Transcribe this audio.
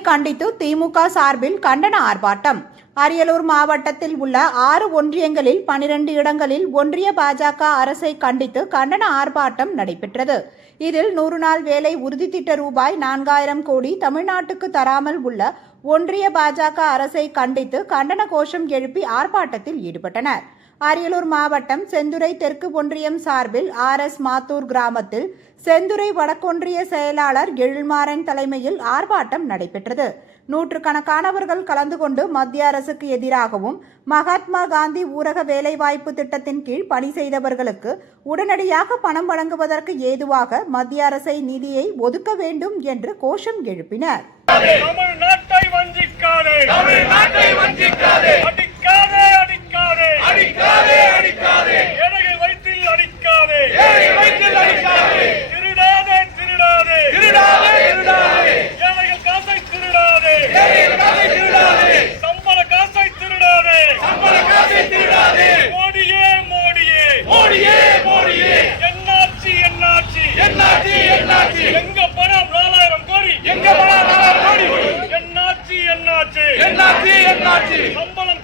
கண்டித்து திமுக சார்பில் கண்டன ஆர்ப்பாட்டம். அரியலூர் மாவட்டத்தில் உள்ள ஆறு ஒன்றியங்களில் பனிரெண்டு இடங்களில் ஒன்றிய பாஜக அரசை கண்டித்து கண்டன ஆர்ப்பாட்டம் நடைபெற்றது. இதில் நூறு நாள் வேலை உறுதி திட்ட ரூபாய் நான்காயிரம் கோடி தமிழ்நாட்டுக்கு தராமல் உள்ள ஒன்றிய பாஜக அரசை கண்டித்து கண்டன கோஷம் எழுப்பி ஆர்ப்பாட்டத்தில் ஈடுபட்டனர். அரியலூர் மாவட்டம் செந்துறை தெற்கு ஒன்றியம் சார்பில் ஆர் எஸ் மாத்தூர் கிராமத்தில் செந்துறை வடக்கொன்றிய செயலாளர் எழில்மாறன் தலைமையில் ஆர்ப்பாட்டம் நடைபெற்றது. நூற்றுக்கணக்கானவர்கள் கலந்து கொண்டு மத்திய அரசுக்கு எதிராகவும் மகாத்மா காந்தி ஊரக வேலைவாய்ப்பு திட்டத்தின் கீழ் பணி செய்தவர்களுக்கு உடனடியாக பணம் வழங்குவதற்கு ஏதுவாக மத்திய அரசை நிதியை ஒதுக்க வேண்டும் என்று கோஷம் எழுப்பினர். மோடியே மோடியே. என்னாச்சு என்னாச்சு? என்னாச்சு என்னாச்சு? எங்க பணம் நாலாயிரம் கோடி? எங்க பணம் நாலாயிரம் கோடி? என்னாச்சு என்னாச்சு? என்னாச்சு என்னாச்சு? சம்பளம்